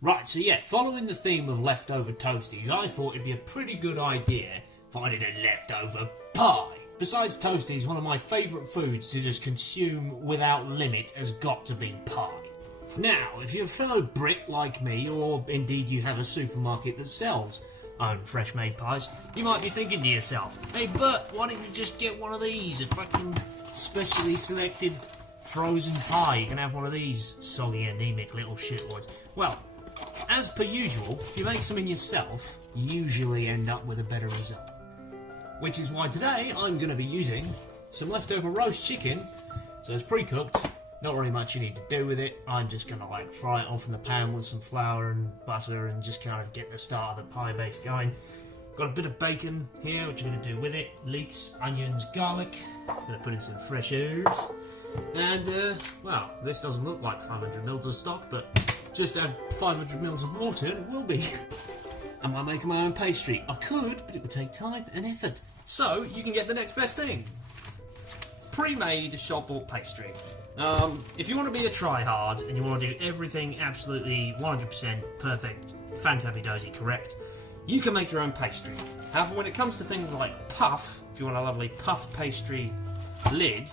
Right, so yeah, following the theme of leftover toasties, I thought it'd be a pretty good idea if I did a leftover pie. Besides toasties, one of my favourite foods to just consume without limit has got to be pie. Now, if you're a fellow Brit like me, or indeed you have a supermarket that sells own fresh made pies, you might be thinking to yourself, hey Bert, why don't you just get one of these, a fucking specially selected frozen pie? You can have one of these soggy, anemic little shitboys. Well, as per usual, if you make something yourself, you usually end up with a better result. Which is why today I'm going to be using some leftover roast chicken. So it's pre-cooked, not really much you need to do with it. I'm just going to fry it off in the pan with some flour and butter and just kind of get the start of the pie base going. Got a bit of bacon here, which I'm going to do with it. Leeks, onions, garlic. I'm going to put in some fresh herbs. And, well, this doesn't look like 500 mils of stock, but just add 500 mils of water and it will be. Am I making my own pastry? I could, but it would take time and effort. So, you can get the next best thing. Pre-made shop-bought pastry. If you want to be a try-hard and you want to do everything absolutely 100% perfect, fantabby-dozy correct, you can make your own pastry. However, when it comes to things like puff, if you want a lovely puff pastry lid,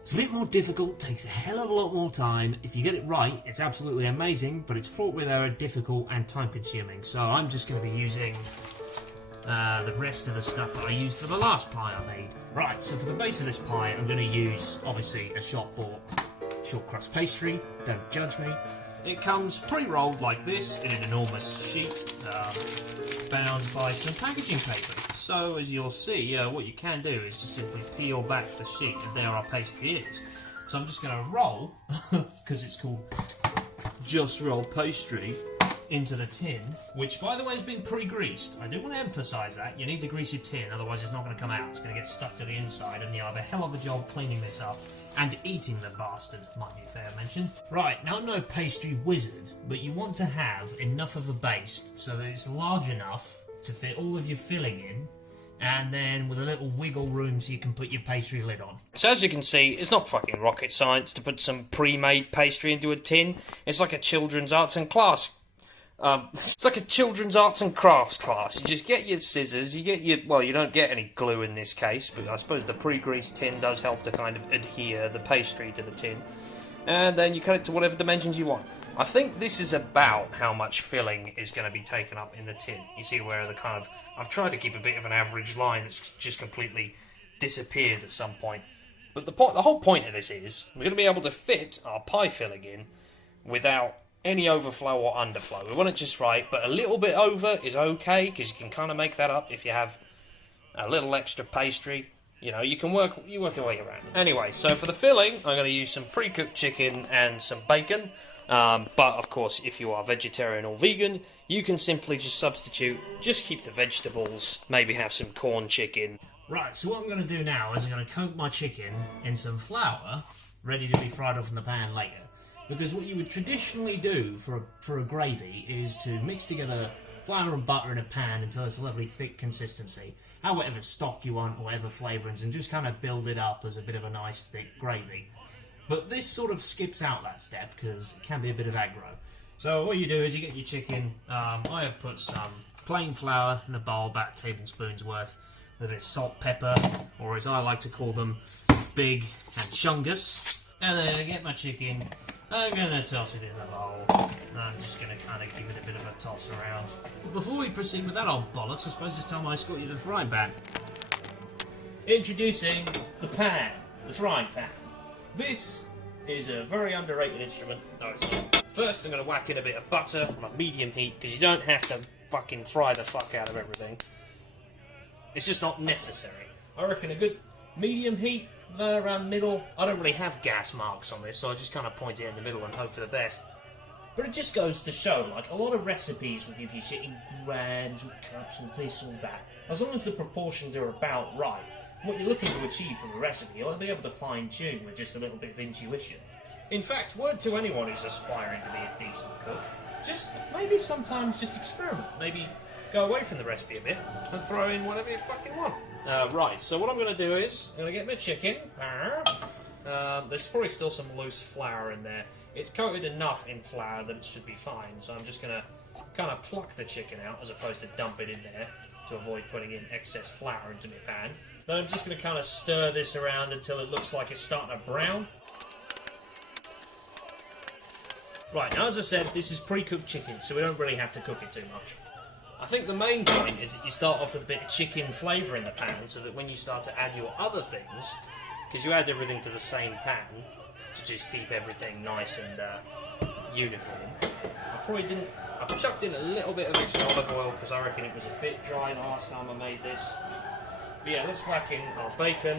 it's a bit more difficult, takes a hell of a lot more time. If you get it right, it's absolutely amazing, but it's fraught with error, difficult and time consuming. So I'm just going to be using the rest of the stuff that I used for the last pie I made. Right, so for the base of this pie, I'm going to use, obviously, a shop-bought short crust pastry. Don't judge me. It comes pre-rolled like this in an enormous sheet, bound by some packaging paper. So, as you'll see, what you can do is just simply peel back the sheet, and there our pastry is. So I'm just going to roll, because it's called Just Roll Pastry, into the tin, which, by the way, has been pre-greased. I do want to emphasise that. You need to grease your tin, otherwise it's not going to come out. It's going to get stuck to the inside, and you'll have a hell of a job cleaning this up and eating the bastard, might be a fair mention. Right, now I'm no pastry wizard, but you want to have enough of a base so that it's large enough to fit all of your filling in, and then with a little wiggle room so you can put your pastry lid on. So as you can see, it's not fucking rocket science to put some pre-made pastry into a tin. It's like a children's arts and class. It's like a children's arts and crafts class. You just get your scissors, you get your... Well, you don't get any glue in this case, but I suppose the pre-greased tin does help to kind of adhere the pastry to the tin. And then you cut it to whatever dimensions you want. I think this is about how much filling is going to be taken up in the tin. You see where the kind of... I've tried to keep a bit of an average line that's just completely disappeared at some point. But the whole point of this is we're going to be able to fit our pie filling in without any overflow or underflow. We want it just right, but a little bit over is okay, because you can kind of make that up if you have a little extra pastry. You know, you work your way around. Anyway, so for the filling, I'm going to use some pre-cooked chicken and some bacon. But, of course, if you are vegetarian or vegan, you can simply just substitute, just keep the vegetables, maybe have some corn chicken. Right, so what I'm going to do now is I'm going to coat my chicken in some flour, ready to be fried off in the pan later. Because what you would traditionally do for a gravy is to mix together flour and butter in a pan until it's a lovely thick consistency. Add whatever stock you want, or whatever flavourings, and just kind of build it up as a bit of a nice thick gravy. But this sort of skips out that step because it can be a bit of aggro. So what you do is you get your chicken. I have put some plain flour in a bowl, about a tablespoon's worth. A bit of salt, pepper, or as I like to call them, big and chungus. And then I get my chicken. I'm going to toss it in the bowl. I'm just going to kind of give it a bit of a toss around. Before we proceed with that old bollocks, I suppose it's time I escort you to the frying pan. Introducing the pan, the frying pan. This is a very underrated instrument. No, it's not. First, I'm going to whack in a bit of butter on a medium heat, because you don't have to fucking fry the fuck out of everything. It's just not necessary. I reckon a good medium heat, around the middle. I don't really have gas marks on this, so I just kind of point it in the middle and hope for the best. But it just goes to show, like, a lot of recipes will give you shit in grams, or cups, and this or that. As long as the proportions are about right, what you're looking to achieve from a recipe, you'll be able to fine-tune with just a little bit of intuition. In fact, word to anyone who's aspiring to be a decent cook, just maybe sometimes just experiment. Maybe go away from the recipe a bit and throw in whatever you fucking want. Right, so what I'm going to do is, I'm going to get my chicken. There's probably still some loose flour in there. It's coated enough in flour that it should be fine, so I'm just going to kind of pluck the chicken out as opposed to dump it in there to avoid putting in excess flour into my pan. Then I'm just going to kind of stir this around until it looks like it's starting to brown. Right, now as I said, this is pre-cooked chicken, so we don't really have to cook it too much. I think the main point is that you start off with a bit of chicken flavour in the pan, so that when you start to add your other things, because you add everything to the same pan, to just keep everything nice and uniform. I chucked in a little bit of extra olive oil, because I reckon it was a bit dry the last time I made this. But yeah, let's whack in our bacon,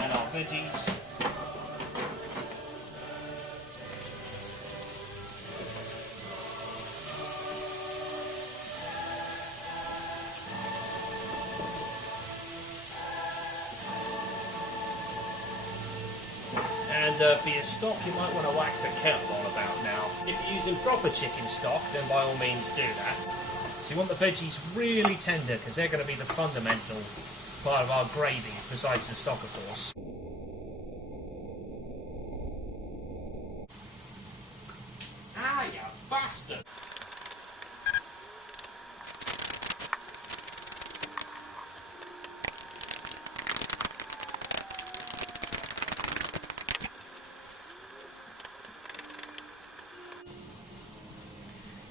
and our veggies. And for your stock, you might want to whack the kettle on about now. If you're using proper chicken stock, then by all means do that. So you want the veggies really tender, because they're going to be the fundamental part of our gravy, besides the stock, of course. Ah, you bastard!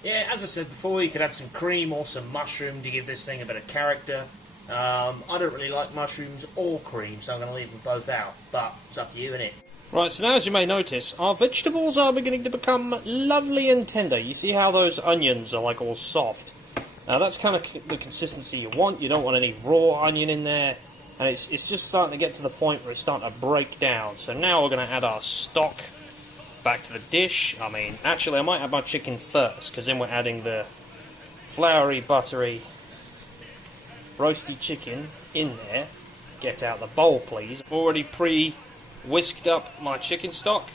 Yeah, as I said before, you could add some cream or some mushroom to give this thing a bit of character. I don't really like mushrooms or cream, so I'm going to leave them both out, but it's up to you, innit? Right, so now as you may notice, our vegetables are beginning to become lovely and tender. You see how those onions are like all soft? Now that's kind of the consistency you want. You don't want any raw onion in there, and it's just starting to get to the point where it's starting to break down. So now we're going to add our stock back to the dish. I mean, actually I might add my chicken first, because then we're adding the floury, buttery, roasty chicken in there. Get out the bowl, please. Already pre-whisked up my chicken stock.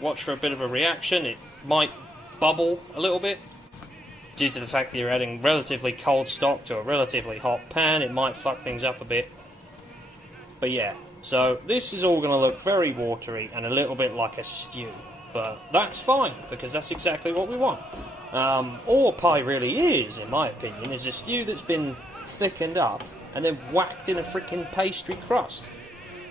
Watch for a bit of a reaction. It might bubble a little bit. Due to the fact that you're adding relatively cold stock to a relatively hot pan, it might fuck things up a bit. But yeah. So this is all going to look very watery and a little bit like a stew, but that's fine because that's exactly what we want. All pie really is, in my opinion, is a stew that's been thickened up and then whacked in a freaking pastry crust.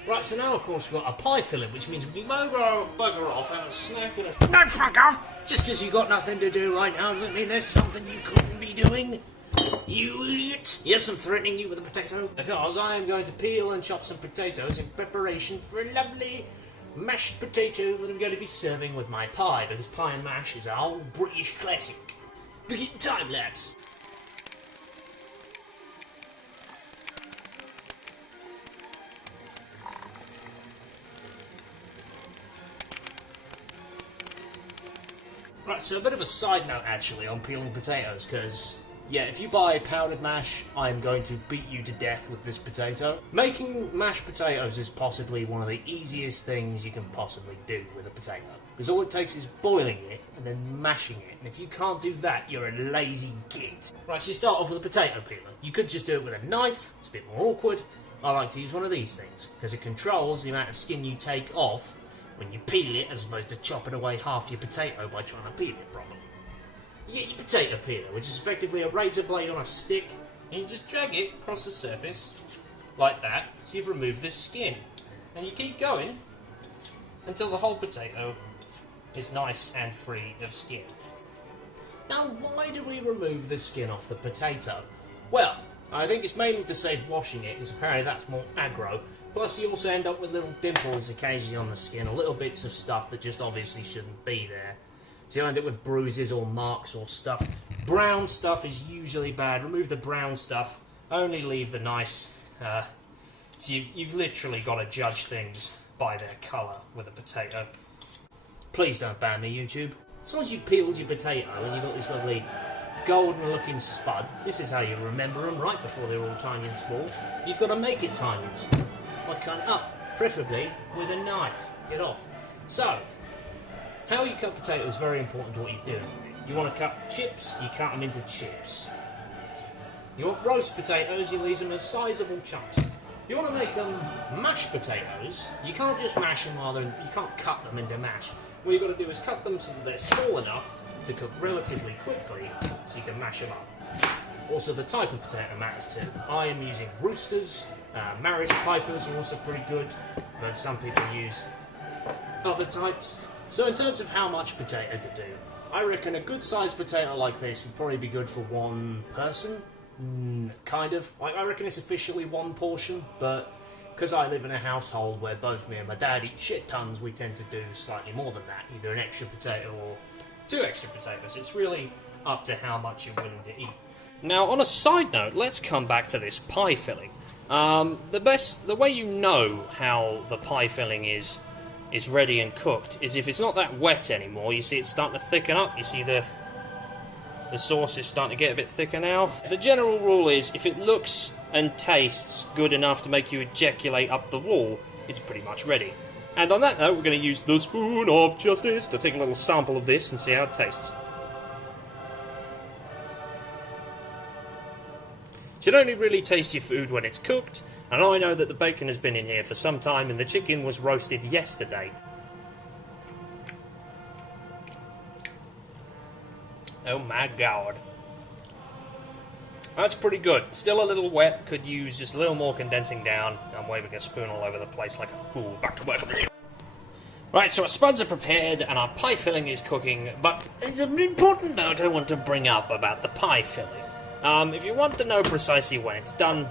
Right, so now of course we've got a pie filling, which means we can bugger off, have a snack and a... Don't fuck off! Just because you've got nothing to do right now doesn't mean there's something you couldn't be doing. You idiot! Yes, I'm threatening you with a potato, because I am going to peel and chop some potatoes in preparation for a lovely mashed potato that I'm going to be serving with my pie, because pie and mash is our old British classic. Begin time lapse. Right, so a bit of a side note actually on peeling potatoes, because yeah, if you buy powdered mash, I'm going to beat you to death with this potato. Making mashed potatoes is possibly one of the easiest things you can possibly do with a potato, because all it takes is boiling it and then mashing it, and if you can't do that, you're a lazy git. Right, so you start off with a potato peeler. You could just do it with a knife, it's a bit more awkward. I like to use one of these things, because it controls the amount of skin you take off when you peel it, as opposed to chopping away half your potato by trying to peel it properly. You get your potato peeler, which is effectively a razor blade on a stick, and you just drag it across the surface, like that, so you've removed the skin. And you keep going until the whole potato is nice and free of skin. Now, why do we remove the skin off the potato? Well, I think it's mainly to save washing it, because apparently that's more aggro. Plus, you also end up with little dimples occasionally on the skin, or little bits of stuff that just obviously shouldn't be there. So you'll end up with bruises or marks or stuff. Brown stuff is usually bad. Remove the brown stuff. Only leave the nice... so you've literally got to judge things by their colour with a potato. Please don't ban me, YouTube. As long as you peeled your potato and you've got this lovely golden-looking spud, this is how you remember them, right, before they're all tiny and small. You've got to make it tiny and small. By cutting up, preferably with a knife. Get off. So, how you cut potatoes is very important to what you do. You want to cut chips, you cut them into chips. You want roast potatoes, you leave them as sizable chunks. you want to make mashed potatoes, you can't just mash them you can't cut them into mash. What you've got to do is cut them so that they're small enough to cook relatively quickly so you can mash them up. Also, the type of potato matters too. I am using roosters, Maris pipers are also pretty good, but some people use other types. So in terms of how much potato to do, I reckon a good sized potato like this would probably be good for one person. Kind of. I reckon it's officially one portion, but because I live in a household where both me and my dad eat shit tons, we tend to do slightly more than that, either an extra potato or 2 extra potatoes. It's really up to how much you're willing to eat. Now, on a side note, let's come back to this pie filling. The way you know how the pie filling is ready and cooked is if it's not that wet anymore. You see it's starting to thicken up. You see the sauce is starting to get a bit thicker now. The general rule is if it looks and tastes good enough to make you ejaculate up the wall, it's pretty much ready. And on that note, we're going to use the spoon of justice to take a little sample of this and see how it tastes. So you don't really taste your food when it's cooked, and I know that the bacon has been in here for some time and the chicken was roasted yesterday. Oh my god. That's pretty good. Still a little wet, could use just a little more condensing down. I'm waving a spoon all over the place like a fool. Back to work. Right, so our spuds are prepared and our pie filling is cooking, but there's an important note I want to bring up about the pie filling. If you want to know precisely when it's done,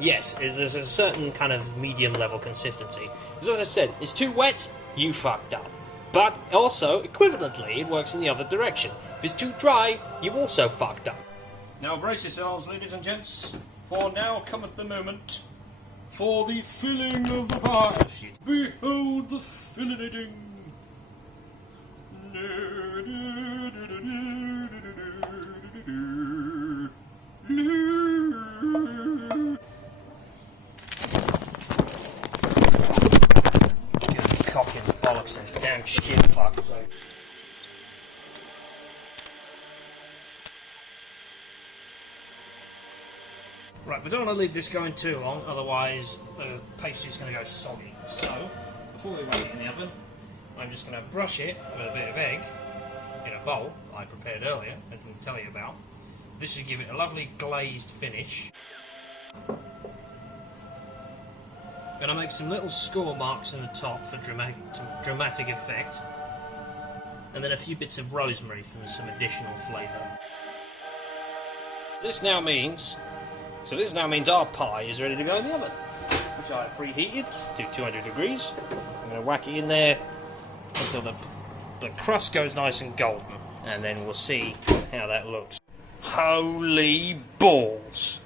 yes, there's a certain kind of medium level consistency. Because as I said, it's too wet, you fucked up. But also, equivalently, it works in the other direction. If it's too dry, you also fucked up. Now brace yourselves, ladies and gents, for now cometh the moment for the filling of the pie. Oh, shit. Behold the fillinating. Good cock and bollocks and damn shit fuck. Right, we don't want to leave this going too long, otherwise the pastry's going to go soggy. So, before we whack it in the oven, I'm just going to brush it with a bit of egg in a bowl I prepared earlier, I didn't tell you about. This should give it a lovely glazed finish. I'm going to make some little score marks in the top for dramatic effect, and then a few bits of rosemary for some additional flavour. This now means our pie is ready to go in the oven, which I have preheated to 200 degrees. I'm going to whack it in there until the crust goes nice and golden, and then we'll see how that looks. Holy balls!